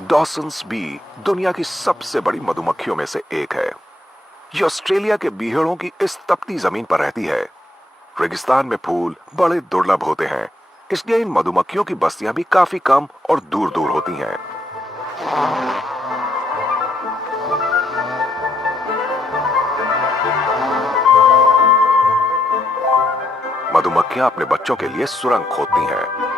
डॉसन्स B दुनिया की सबसे बड़ी मधुमक्खियों में से एक है। ये ऑस्ट्रेलिया के बीहड़ों की इस तपती जमीन पर रहती है। रेगिस्तान में फूल बड़े दुर्लभ होते हैं, इसलिए इन मधुमक्खियों की बस्तियां भी काफी कम और दूर दूर होती हैं। मधुमक्खियां अपने बच्चों के लिए सुरंग खोदती हैं।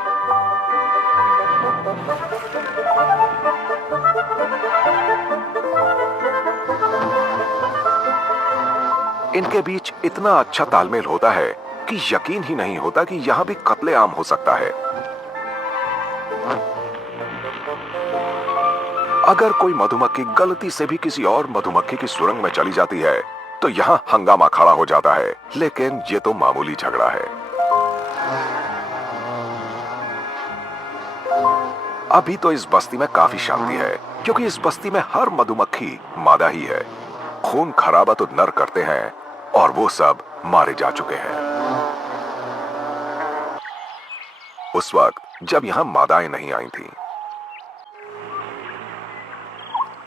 इनके बीच इतना अच्छा तालमेल होता है कि यकीन ही नहीं होता कि यहां भी कत्लेआम हो सकता है। अगर कोई मधुमक्खी गलती से भी किसी और मधुमक्खी की सुरंग में चली जाती है तो यहां हंगामा खड़ा हो जाता है, लेकिन ये तो मामूली झगड़ा है। अभी तो इस बस्ती में काफी शांति है, क्योंकि इस बस्ती में हर मधुमक्खी मादा ही है। खून खराबा तो नर करते हैं और वो सब मारे जा चुके हैं। उस वक्त जब यहां मादाएं नहीं आई थीं।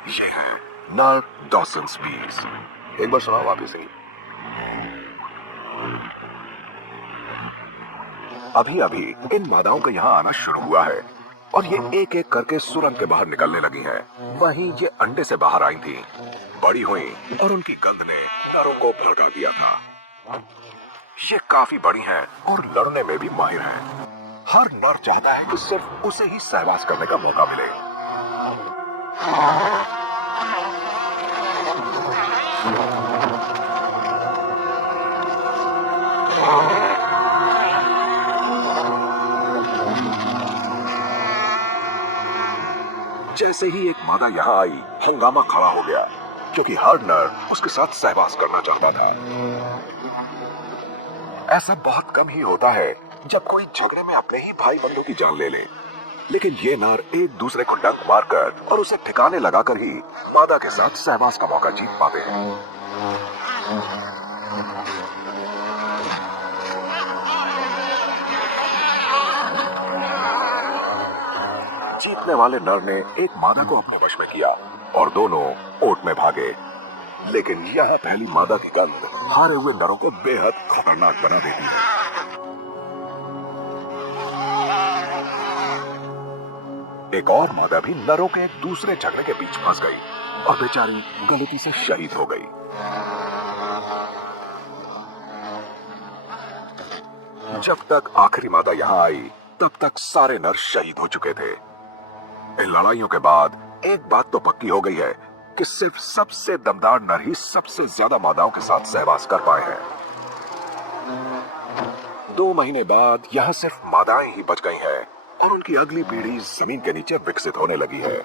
ये है नर डॉसन्स बीज। एक बार सुनाओ वापिस ही। अभी अभी इन मादाओं का यहाँ आना शुरू हुआ है और ये एक एक करके सुरंग के बाहर निकलने लगी हैं। वहीं ये अंडे से बाहर आई थी, बड़ी हुई और उनकी गंध ने नरों को भड़का दिया था। ये काफी बड़ी हैं और लड़ने में भी माहिर हैं। हर नर चाहता है कि सिर्फ उसे ही सहवास करने का मौका मिले। जैसे ही एक मादा यहाँ आई, हंगामा खड़ा हो गया, क्योंकि हर नर उसके साथ सहवास करना चाहता था। ऐसा बहुत कम ही होता है जब कोई झगड़े में अपने ही भाई बंधु की जान ले ले, लेकिन ये नर एक दूसरे को डंक मारकर और उसे ठिकाने लगाकर ही मादा के साथ सहवास का मौका जीत पाते हैं। जीतने वाले नर ने एक मादा को अपने वश में किया और दोनों ओट में भागे, लेकिन यह पहली मादा की गंध हारे हुए नरों को बेहद खतरनाक बना देती है। एक और मादा भी नरों के एक दूसरे झगड़े के बीच फंस गई और बेचारी गलती से शहीद हो गई। जब तक आखिरी मादा यहाँ आई, तब तक सारे नर शहीद हो चुके थे। इन लड़ाइयों के बाद एक बात तो पक्की हो गई है कि सिर्फ सबसे दमदार नर ही सबसे ज्यादा मादाओं के साथ सहवास कर पाए हैं। 2 महीने बाद यहाँ सिर्फ मादाएं ही बच गई हैं और उनकी अगली पीढ़ी जमीन के नीचे विकसित होने लगी है।